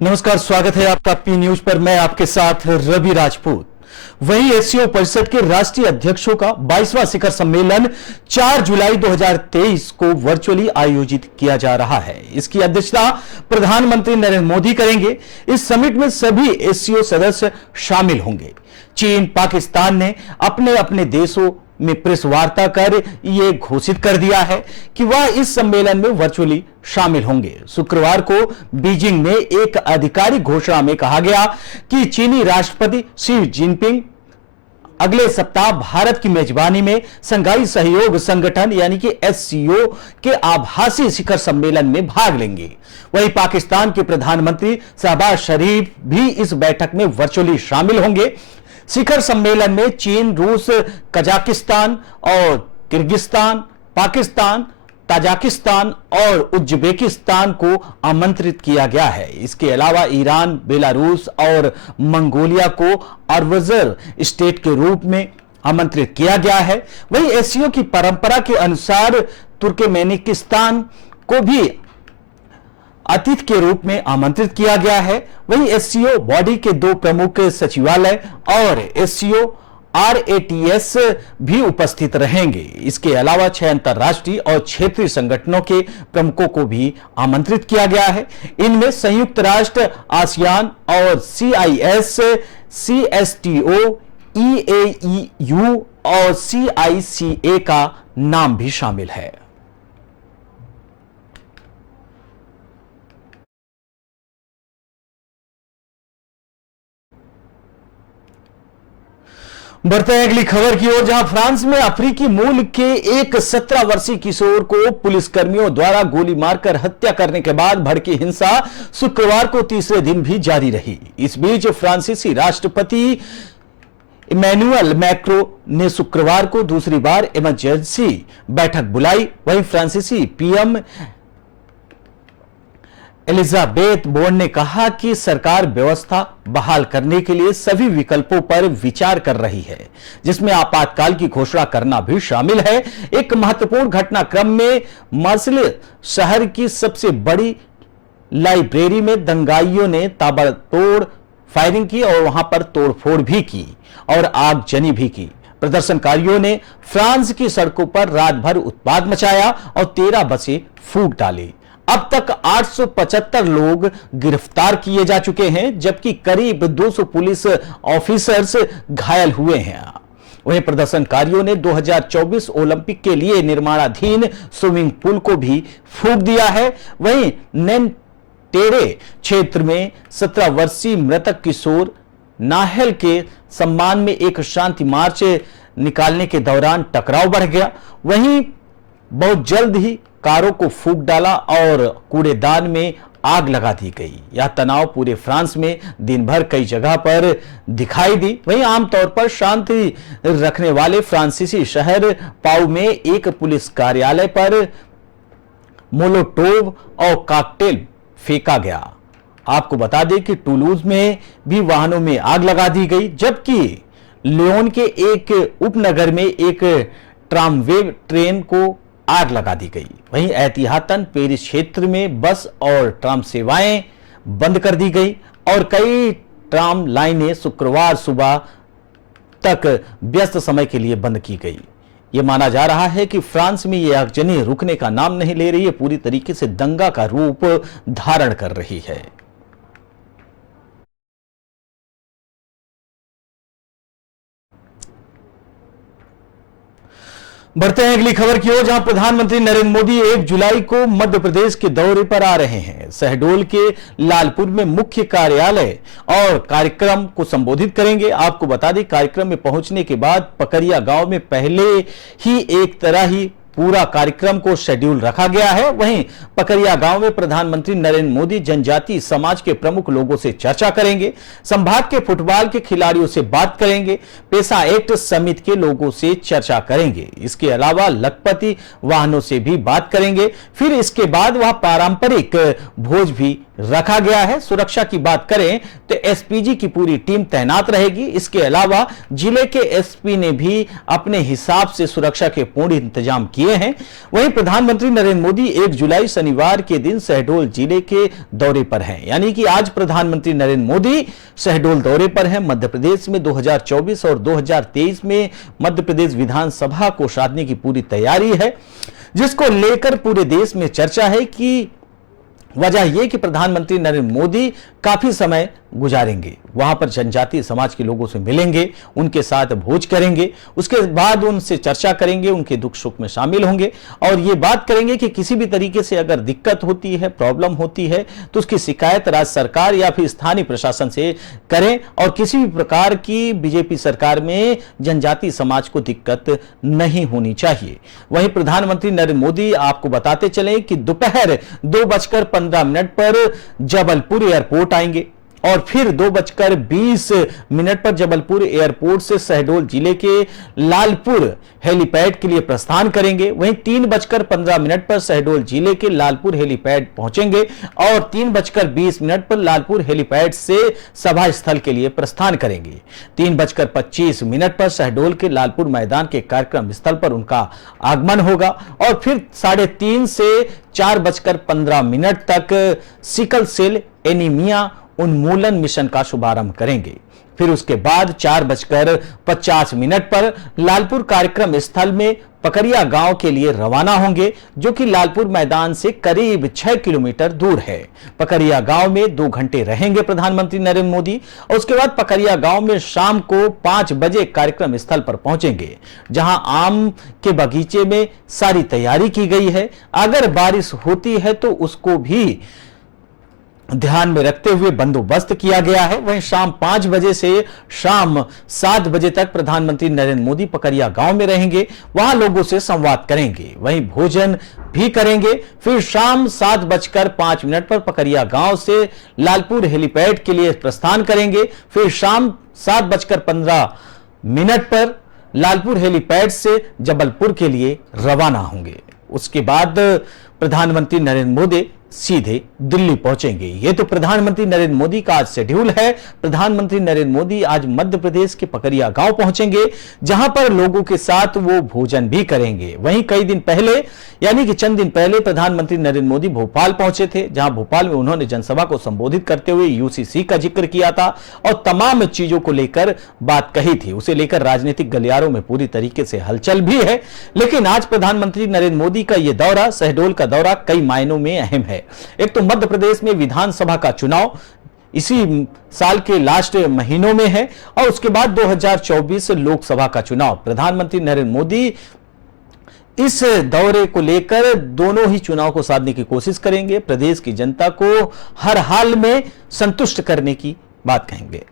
नमस्कार, स्वागत है आपका पी न्यूज पर। मैं आपके साथ रवि राजपूत। वहीं एससीओ परिषद के राष्ट्रीय अध्यक्षों का 22वां शिखर सम्मेलन 4 जुलाई 2023 को वर्चुअली आयोजित किया जा रहा है। इसकी अध्यक्षता प्रधानमंत्री नरेंद्र मोदी करेंगे। इस समिट में सभी एससीओ सदस्य शामिल होंगे। चीन, पाकिस्तान ने अपने अपने देशों में प्रेस वार्ता कर यह घोषित कर दिया है कि वह इस सम्मेलन में वर्चुअली शामिल होंगे। शुक्रवार को बीजिंग में एक आधिकारिक घोषणा में कहा गया कि चीनी राष्ट्रपति शी जिनपिंग अगले सप्ताह भारत की मेजबानी में शंघाई सहयोग संगठन यानी कि एससीओ के आभासी शिखर सम्मेलन में भाग लेंगे। वहीं पाकिस्तान के प्रधानमंत्री शहबाज शरीफ भी इस बैठक में वर्चुअली शामिल होंगे। शिखर सम्मेलन में चीन, रूस, कजाकिस्तान और किर्गिस्तान, पाकिस्तान, ताजिकिस्तान और उज्बेकिस्तान को आमंत्रित किया गया है। इसके अलावा ईरान, बेलारूस और मंगोलिया को ऑब्जर्वर स्टेट के रूप में आमंत्रित किया गया है। वहीं एससीओ की परंपरा के अनुसार तुर्कमेनिस्तान को भी अतिथि के रूप में आमंत्रित किया गया है। वहीं एससीओ बॉडी के 2 प्रमुख सचिवालय और एससीओ आरएटीएस भी उपस्थित रहेंगे। इसके अलावा 6 अंतरराष्ट्रीय और क्षेत्रीय संगठनों के प्रमुखों को भी आमंत्रित किया गया है। इनमें संयुक्त राष्ट्र, आसियान और सीआईएस, सीएसटीओ, ईएईयू और सीआईसीए का नाम भी शामिल है। बढ़ते हैं अगली खबर की ओर, जहां फ्रांस में अफ्रीकी मूल के एक 17 वर्षीय किशोर को पुलिसकर्मियों द्वारा गोली मारकर हत्या करने के बाद भड़की हिंसा शुक्रवार को तीसरे दिन भी जारी रही। इस बीच फ्रांसीसी राष्ट्रपति इमैनुअल मैक्रों ने शुक्रवार को दूसरी बार इमरजेंसी बैठक बुलाई। वहीं फ्रांसीसी पीएम एलिजाबेथ बोर्न ने कहा कि सरकार व्यवस्था बहाल करने के लिए सभी विकल्पों पर विचार कर रही है, जिसमें आपातकाल की घोषणा करना भी शामिल है। एक महत्वपूर्ण घटनाक्रम में मार्सेille शहर की सबसे बड़ी लाइब्रेरी में दंगाइयों ने ताबड़तोड़ फायरिंग की और वहां पर तोड़फोड़ भी की और आगजनी भी की। प्रदर्शनकारियों ने फ्रांस की सड़कों पर रात भर उत्पात मचाया और 13 बसें फूंक डाली। अब तक 875 लोग गिरफ्तार किए जा चुके हैं, जबकि करीब 200 पुलिस ऑफिसर्स घायल हुए हैं। वहीं प्रदर्शनकारियों ने 2024 ओलंपिक के लिए निर्माणाधीन स्विमिंग पूल को भी फूंक दिया है। वहीं नैनटेरे क्षेत्र में 17 वर्षीय मृतक किशोर नाहेल के सम्मान में एक शांति मार्च निकालने के दौरान टकराव बढ़ गया। वहीं बहुत जल्द ही कारों को फूंक डाला और कूड़ेदान में आग लगा दी गई। यह तनाव पूरे फ्रांस में दिन भर कई जगह पर दिखाई दी। वहीं आमतौर पर शांति रखने वाले फ्रांसीसी शहर पाऊ में एक पुलिस कार्यालय पर मोलोटोव और कॉकटेल फेंका गया। आपको बता दें कि टूलूज में भी वाहनों में आग लगा दी गई, जबकि लियोन के एक उपनगर में एक ट्रामवे ट्रेन को आग लगा दी गई। वहीं एहतियातन पेरिस क्षेत्र में बस और ट्राम सेवाएं बंद कर दी गई और कई ट्राम लाइनें शुक्रवार सुबह तक व्यस्त समय के लिए बंद की गई। यह माना जा रहा है कि फ्रांस में यह आगजनी रुकने का नाम नहीं ले रही है, पूरी तरीके से दंगा का रूप धारण कर रही है। बढ़ते हैं अगली खबर की ओर, जहां प्रधानमंत्री नरेंद्र मोदी 1 जुलाई को मध्य प्रदेश के दौरे पर आ रहे हैं। शहडोल के लालपुर में मुख्य कार्यालय और कार्यक्रम को संबोधित करेंगे। आपको बता दें, कार्यक्रम में पहुंचने के बाद पकरिया गांव में पहले ही एक तरह ही पूरा कार्यक्रम को शेड्यूल रखा गया है। वहीं पकरिया गांव में प्रधानमंत्री नरेंद्र मोदी जनजातीय समाज के प्रमुख लोगों से चर्चा करेंगे, संभाग के फुटबॉल के खिलाड़ियों से बात करेंगे, पेशा एक्ट समिति के लोगों से चर्चा करेंगे। इसके अलावा लखपति वाहनों से भी बात करेंगे। फिर इसके बाद वह पारंपरिक भोज भी रखा गया है। सुरक्षा की बात करें तो एसपीजी की पूरी टीम तैनात रहेगी। इसके अलावा जिले के एसपी ने भी अपने हिसाब से सुरक्षा के पूर्ण इंतजाम किए हैं। वहीं प्रधानमंत्री नरेंद्र मोदी 1 जुलाई शनिवार के दिन शहडोल जिले के दौरे पर हैं, यानी कि आज प्रधानमंत्री नरेंद्र मोदी शहडोल दौरे पर हैं। मध्य प्रदेश में 2024 और 2023 में मध्य प्रदेश विधानसभा को साधने की पूरी तैयारी है, जिसको लेकर पूरे देश में चर्चा है कि वजह यह कि प्रधानमंत्री नरेंद्र मोदी काफी समय गुजारेंगे, वहां पर जनजातीय समाज के लोगों से मिलेंगे, उनके साथ भोज करेंगे, उसके बाद उनसे चर्चा करेंगे, उनके दुख सुख में शामिल होंगे और ये बात करेंगे कि किसी भी तरीके से अगर दिक्कत होती है, प्रॉब्लम होती है तो उसकी शिकायत राज्य सरकार या फिर स्थानीय प्रशासन से करें और किसी भी प्रकार की बीजेपी सरकार में जनजातीय समाज को दिक्कत नहीं होनी चाहिए। वहीं प्रधानमंत्री नरेंद्र मोदी आपको बताते चले कि दोपहर 2:15 पर जबलपुर एयरपोर्ट आएंगे और फिर 2:20 पर जबलपुर एयरपोर्ट से शहडोल जिले के लालपुर हेलीपैड के लिए प्रस्थान करेंगे। वहीं 3:15 पर शहडोल जिले के लालपुर हेलीपैड पहुंचेंगे और 3:20 पर लालपुर हेलीपैड से सभा स्थल के लिए प्रस्थान करेंगे। 3:25 पर शहडोल के लालपुर मैदान के कार्यक्रम स्थल पर उनका आगमन होगा और फिर 3:30 से 4:15 तक सिकल सेल एनीमिया उन्मूलन मिशन का शुभारंभ करेंगे। फिर उसके बाद 4:50 पर लालपुर कार्यक्रम स्थल में पकरिया गांव के लिए रवाना होंगे, जो कि लालपुर मैदान से करीब 6 किलोमीटर दूर है। पकरिया गांव में 2 घंटे रहेंगे प्रधानमंत्री नरेंद्र मोदी और उसके बाद पकरिया गांव में शाम को 5 बजे कार्यक्रम स्थल पर पहुंचेंगे, जहां आम के बगीचे में सारी तैयारी की गई है। अगर बारिश होती है तो उसको भी ध्यान में रखते हुए बंदोबस्त किया गया है। वहीं शाम 5 बजे से शाम 7 बजे तक प्रधानमंत्री नरेंद्र मोदी पकरिया गांव में रहेंगे, वहां लोगों से संवाद करेंगे, वहीं भोजन भी करेंगे। फिर शाम 7:05 पर पकरिया गांव से लालपुर हेलीपैड के लिए प्रस्थान करेंगे। फिर शाम 7:15 पर लालपुर हेलीपैड से जबलपुर के लिए रवाना होंगे। उसके बाद प्रधानमंत्री नरेंद्र मोदी सीधे दिल्ली पहुंचेंगे। यह तो प्रधानमंत्री नरेंद्र मोदी का आज शेड्यूल है। प्रधानमंत्री नरेंद्र मोदी आज मध्य प्रदेश के पकरिया गांव पहुंचेंगे, जहां पर लोगों के साथ वो भोजन भी करेंगे। वहीं कई दिन पहले, यानी कि चंद दिन पहले प्रधानमंत्री नरेंद्र मोदी भोपाल पहुंचे थे, जहां भोपाल में उन्होंने जनसभा को संबोधित करते हुए यूसीसी का जिक्र किया था और तमाम चीजों को लेकर बात कही थी। उसे लेकर राजनीतिक गलियारों में पूरी तरीके से हलचल भी है। लेकिन आज प्रधानमंत्री नरेंद्र मोदी का यह दौरा, शहडोल का दौरा, कई मायनों में अहम है। एक तो मध्य प्रदेश में विधानसभा का चुनाव इसी साल के लास्ट महीनों में है और उसके बाद 2024 लोकसभा का चुनाव। प्रधानमंत्री नरेंद्र मोदी इस दौरे को लेकर दोनों ही चुनाव को साधने की कोशिश करेंगे, प्रदेश की जनता को हर हाल में संतुष्ट करने की बात कहेंगे।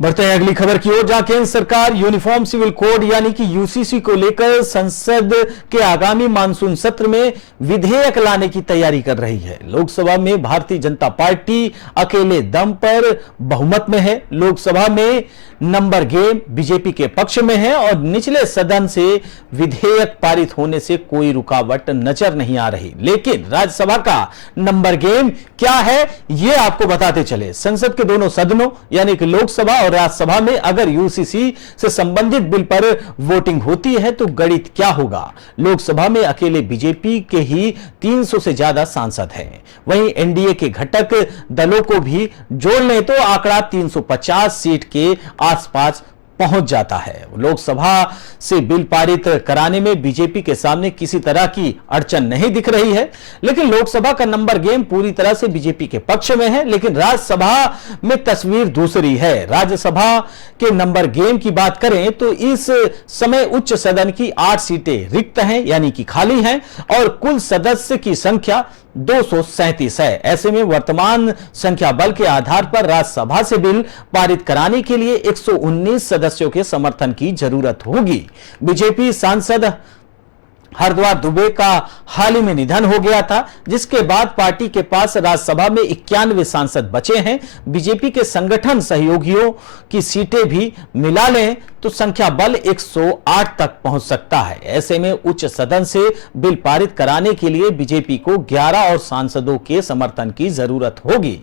बढ़ते हैं अगली खबर की ओर, जहां केंद्र सरकार यूनिफॉर्म सिविल कोड यानी कि यूसीसी को लेकर संसद के आगामी मानसून सत्र में विधेयक लाने की तैयारी कर रही है। लोकसभा में भारतीय जनता पार्टी अकेले दम पर बहुमत में है। लोकसभा में नंबर गेम बीजेपी के पक्ष में है और निचले सदन से विधेयक पारित होने से कोई रुकावट नजर नहीं आ रही। लेकिन राज्यसभा का नंबर गेम क्या है, यह आपको बताते चले। संसद के दोनों सदनों यानी कि लोकसभा और राज्यसभा में अगर यूसीसी से संबंधित बिल पर वोटिंग होती है तो गणित क्या होगा। लोकसभा में अकेले बीजेपी के ही 300 से ज्यादा सांसद हैं। वहीं एनडीए के घटक दलों को भी जोड़ लें तो आंकड़ा 350 सीट के आसपास पहुंच जाता है। लोकसभा से बिल पारित कराने में बीजेपी के सामने किसी तरह की अड़चन नहीं दिख रही है। लेकिन लोकसभा का नंबर गेम पूरी तरह से बीजेपी के पक्ष में है। लेकिन राज्यसभा में तस्वीर दूसरी है। राज्यसभा के नंबर गेम की बात करें तो इस समय उच्च सदन की 8 सीटें रिक्त हैं यानी कि खाली हैं और कुल सदस्य की संख्या 237 है। ऐसे में वर्तमान संख्या बल के आधार पर राज्यसभा से बिल पारित कराने के लिए 119 सदस्यों के समर्थन की जरूरत होगी। बीजेपी सांसद हरद्वार दुबे का हाल ही में निधन हो गया था, जिसके बाद पार्टी के पास राज्यसभा में 91 सांसद बचे हैं। बीजेपी के संगठन सहयोगियों की सीटें भी मिला लें तो संख्या बल 108 तक पहुंच सकता है। ऐसे में उच्च सदन से बिल पारित कराने के लिए बीजेपी को 11 और सांसदों के समर्थन की जरूरत होगी।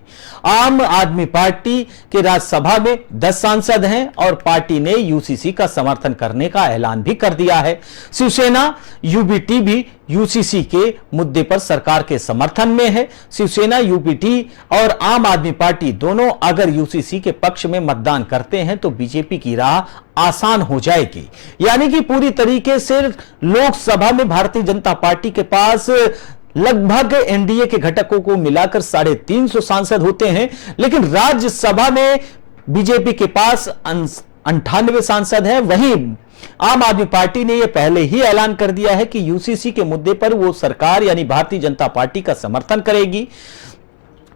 आम आदमी पार्टी के राज्यसभा में 10 सांसद हैं और पार्टी ने यूसीसी का समर्थन करने का ऐलान भी कर दिया है। शिवसेना यूबीटी भी यूसीसी के मुद्दे पर सरकार के समर्थन में है। शिवसेना, यूबीटी और आम आदमी पार्टी दोनों अगर यूसीसी के पक्ष में मतदान करते हैं तो बीजेपी की राह आसान हो जाएगी। यानी कि पूरी तरीके से लोकसभा में भारतीय जनता पार्टी के पास लगभग एनडीए के घटकों को मिलाकर 350 सांसद होते हैं, लेकिन राज्यसभा में बीजेपी के पास 98 सांसद हैं। वहीं आम आदमी पार्टी ने यह पहले ही ऐलान कर दिया है कि यूसीसी के मुद्दे पर वो सरकार यानी भारतीय जनता पार्टी का समर्थन करेगी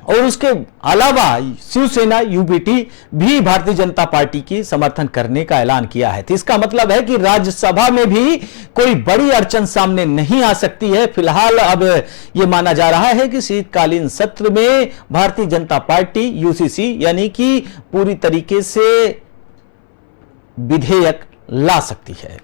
और उसके अलावा शिवसेना, यूबीटी भी भारतीय जनता पार्टी की समर्थन करने का ऐलान किया है। तो इसका मतलब है कि राज्यसभा में भी कोई बड़ी अड़चन सामने नहीं आ सकती है। फिलहाल अब यह माना जा रहा है कि शीतकालीन सत्र में भारतीय जनता पार्टी यूसीसी यानी कि पूरी तरीके से विधेयक ला सकती है।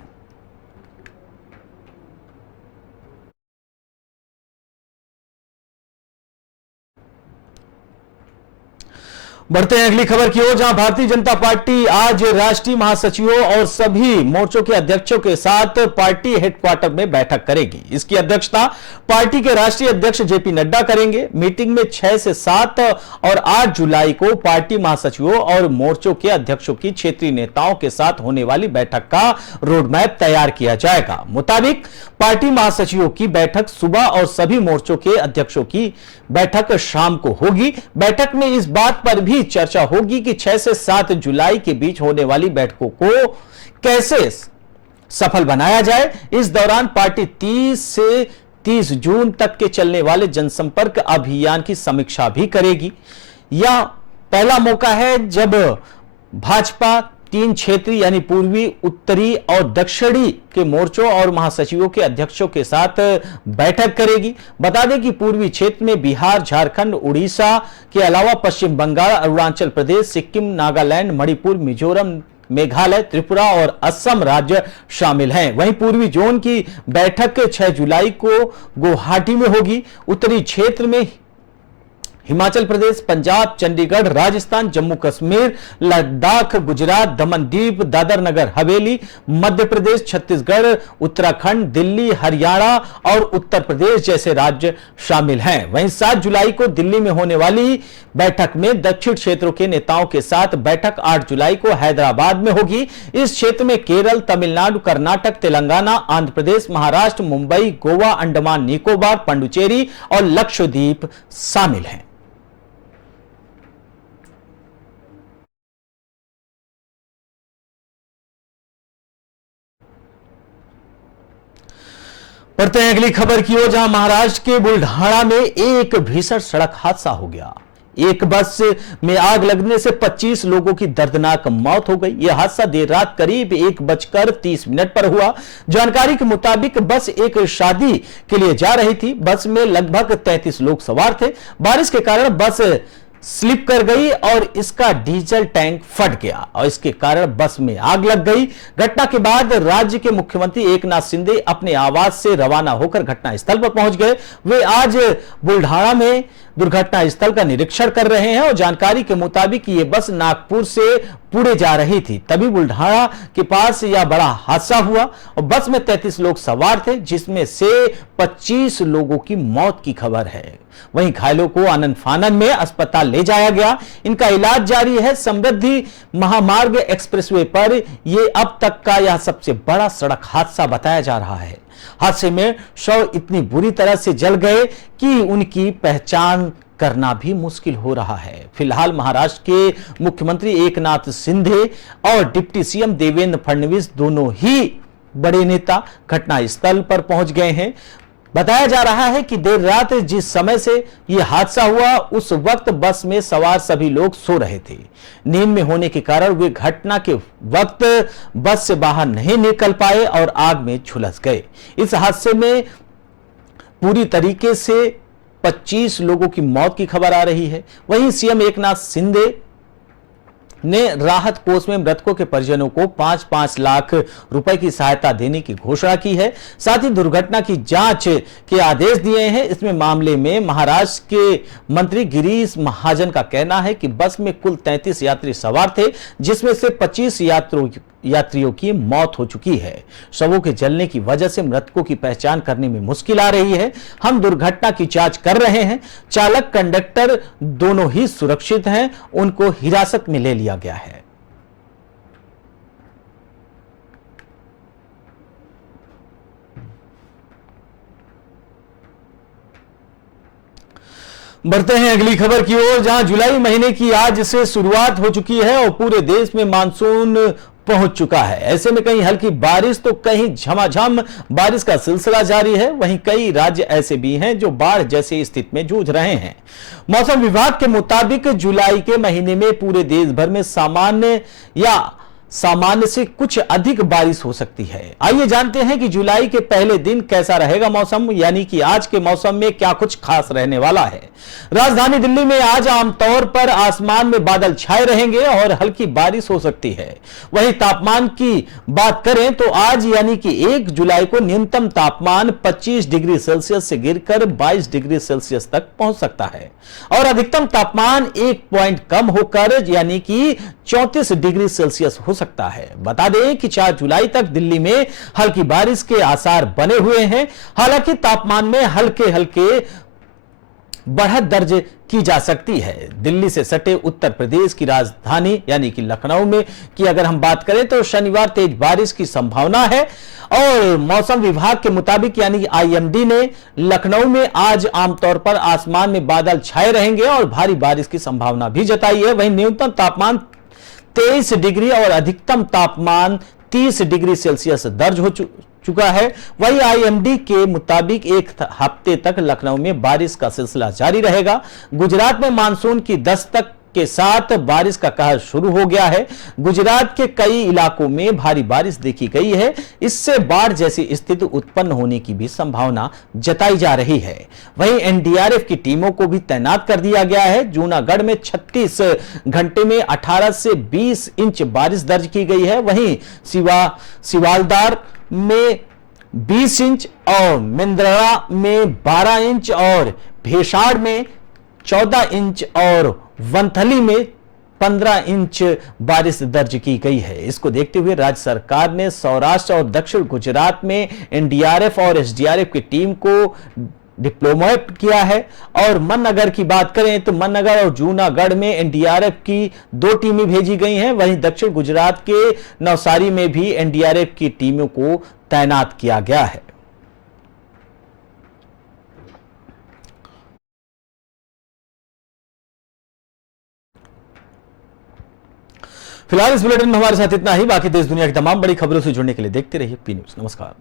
बढ़ते हैं अगली खबर की ओर, जहां भारतीय जनता पार्टी आज राष्ट्रीय महासचिवों और सभी मोर्चों के अध्यक्षों के साथ पार्टी हेडक्वार्टर में बैठक करेगी। इसकी अध्यक्षता पार्टी के राष्ट्रीय अध्यक्ष जेपी नड्डा करेंगे। मीटिंग में 6 से 7 और 8 जुलाई को पार्टी महासचिवों और मोर्चों के अध्यक्षों की क्षेत्रीय नेताओं के साथ होने वाली बैठक का रोडमैप तैयार किया जाएगा। मुताबिक पार्टी महासचिवों की बैठक सुबह और सभी मोर्चों के अध्यक्षों की बैठक शाम को होगी। बैठक में इस बात पर भी चर्चा होगी कि 6 से 7 जुलाई के बीच होने वाली बैठकों को कैसे सफल बनाया जाए। इस दौरान पार्टी 30 से 30 जून तक के चलने वाले जनसंपर्क अभियान की समीक्षा भी करेगी। यह पहला मौका है जब भाजपा 3 क्षेत्रीय यानी पूर्वी, उत्तरी और दक्षिणी के मोर्चों और महासचिवों के अध्यक्षों के साथ बैठक करेगी। बता दें कि पूर्वी क्षेत्र में बिहार, झारखंड, उड़ीसा के अलावा पश्चिम बंगाल, अरुणाचल प्रदेश, सिक्किम, नागालैंड, मणिपुर, मिजोरम, मेघालय, त्रिपुरा और असम राज्य शामिल हैं। वहीं पूर्वी जोन की बैठक 6 जुलाई को गुवाहाटी में होगी। उत्तरी क्षेत्र में हिमाचल प्रदेश, पंजाब, चंडीगढ़, राजस्थान, जम्मू कश्मीर, लद्दाख, गुजरात, दमन दीव, दादर नगर हवेली, मध्य प्रदेश, छत्तीसगढ़, उत्तराखंड, दिल्ली, हरियाणा और उत्तर प्रदेश जैसे राज्य शामिल हैं। वहीं 7 जुलाई को दिल्ली में होने वाली बैठक में दक्षिण क्षेत्रों के नेताओं के साथ बैठक 8 जुलाई को हैदराबाद में होगी। इस क्षेत्र में केरल, तमिलनाडु, कर्नाटक, तेलंगाना, आंध्र प्रदेश, महाराष्ट्र, मुंबई, गोवा, अंडमान निकोबार, पुडुचेरी और लक्षद्वीप शामिल हैं। बढ़ते हैं अगली खबर की ओर, जहां महाराष्ट्र के बुल्ढाणा में एक भीषण सड़क हादसा हो गया। एक बस में आग लगने से 25 लोगों की दर्दनाक मौत हो गई। यह हादसा देर रात करीब 1:30 पर हुआ। जानकारी के मुताबिक बस एक शादी के लिए जा रही थी। बस में लगभग 33 लोग सवार थे। बारिश के कारण बस स्लिप कर गई और इसका डीजल टैंक फट गया और इसके कारण बस में आग लग गई। घटना के बाद राज्य के मुख्यमंत्री एकनाथ शिंदे अपने आवास से रवाना होकर घटनास्थल पर पहुंच गए। वे आज बुल्ढाणा में दुर्घटना स्थल का निरीक्षण कर रहे हैं और जानकारी के मुताबिक ये बस नागपुर से पुणे जा रही थी, तभी बुल्ढाणा के पास यह बड़ा हादसा हुआ और बस में 33 लोग सवार थे, जिसमें से 25 लोगों की मौत की खबर है। वहीं घायलों को आनंद फानन में अस्पताल ले जाया गया। इनका इलाज जारी है। समृद्धि महामार्ग एक्सप्रेसवे पर यह अब तक का यह सबसे बड़ा सड़क हादसा बताया जा रहा है। हादसे में शव इतनी बुरी तरह से जल गए कि उनकी पहचान करना भी मुश्किल हो रहा है। फिलहाल महाराष्ट्र के मुख्यमंत्री एकनाथ शिंदे और डिप्टी सीएम देवेंद्र फडणवीस दोनों ही बड़े नेता घटनास्थल पर पहुंच गए हैं। बताया जा रहा है कि देर रात जिस समय से यह हादसा हुआ उस वक्त बस में सवार सभी लोग सो रहे थे। नींद में होने के कारण वे घटना के वक्त बस से बाहर नहीं निकल पाए और आग में झुलस गए। इस हादसे में पूरी तरीके से 25 लोगों की मौत की खबर आ रही है। वहीं सीएम एकनाथ शिंदे ने राहत कोष में मृतकों के परिजनों को 5-5 लाख रुपए की सहायता देने की घोषणा की है। साथ ही दुर्घटना की जांच के आदेश दिए हैं। इसमें मामले में महाराष्ट्र के मंत्री गिरीश महाजन का कहना है कि बस में कुल 33 यात्री सवार थे, जिसमें से 25 यात्रियों की मौत हो चुकी है। शवों के जलने की वजह से मृतकों की पहचान करने में मुश्किल आ रही है। हम दुर्घटना की जांच कर रहे हैं। चालक कंडक्टर दोनों ही सुरक्षित हैं, उनको हिरासत में ले लिया गया है। बढ़ते हैं अगली खबर की ओर, जहां जुलाई महीने की आज से शुरुआत हो चुकी है और पूरे देश में मानसून पहुंच चुका है। ऐसे में कहीं हल्की बारिश तो कहीं झमाझम बारिश का सिलसिला जारी है। वहीं कई राज्य ऐसे भी हैं जो बाढ़ जैसी स्थिति में जूझ रहे हैं। मौसम विभाग के मुताबिक जुलाई के महीने में पूरे देश भर में सामान्य से कुछ अधिक बारिश हो सकती है। आइए जानते हैं कि जुलाई के पहले दिन कैसा रहेगा मौसम, यानी कि आज के मौसम में क्या कुछ खास रहने वाला है। राजधानी दिल्ली में आज आमतौर पर आसमान में बादल छाए रहेंगे और हल्की बारिश हो सकती है। वहीं तापमान की बात करें तो आज यानी कि 1 जुलाई को न्यूनतम तापमान 25 डिग्री सेल्सियस से गिरकर 22 डिग्री सेल्सियस तक पहुंच सकता है और अधिकतम तापमान 1 पॉइंट कम होकर यानी कि 34 डिग्री सेल्सियस हो सकता है। बता दें कि 4 जुलाई तक दिल्ली में हल्की बारिश के आसार बने हुए हैं। हालांकि तापमान में हल्के हल्के बढ़त दर्ज की जा सकती है। दिल्ली से सटे उत्तर प्रदेश की राजधानी यानी कि लखनऊ में की अगर हम बात करें तो शनिवार तेज बारिश की संभावना है और मौसम विभाग के मुताबिक यानी कि आईएमडी ने लखनऊ में आज आमतौर पर आसमान में बादल छाए रहेंगे और भारी बारिश की संभावना भी जताई है। वहीं न्यूनतम तापमान 23 डिग्री और अधिकतम तापमान 30 डिग्री सेल्सियस दर्ज हो चुका है। वही आईएमडी के मुताबिक एक हफ्ते तक लखनऊ में बारिश का सिलसिला जारी रहेगा। गुजरात में मानसून की दस्तक के साथ बारिश का कहर शुरू हो गया है। गुजरात के कई इलाकों में भारी बारिश देखी गई है। इससे बाढ़ जैसी स्थिति उत्पन्न होने की भी संभावना जताई जा रही है। वहीं एनडीआरएफ की टीमों को भी तैनात कर दिया गया है। जूनागढ़ में 36 घंटे में 18 से 20 इंच बारिश दर्ज की गई है। वहीं सिवालदार में 20 इंच और मिंद्रा में 12 इंच और भेसाड़ में 14 इंच और वंथली में 15 इंच बारिश दर्ज की गई है। इसको देखते हुए राज्य सरकार ने सौराष्ट्र और दक्षिण गुजरात में एनडीआरएफ और एसडीआरएफ की टीम को डिप्लोमेट किया है। और मननगर की बात करें तो मननगर और जूनागढ़ में एनडीआरएफ की 2 टीमें भेजी गई हैं। वहीं दक्षिण गुजरात के नवसारी में भी एनडीआरएफ की टीमों को तैनात किया गया है। फिलहाल इस बुलेटिन में हमारे साथ इतना ही। बाकी देश दुनिया की तमाम बड़ी खबरों से जुड़ने के लिए देखते रहिए पी न्यूज़। नमस्कार।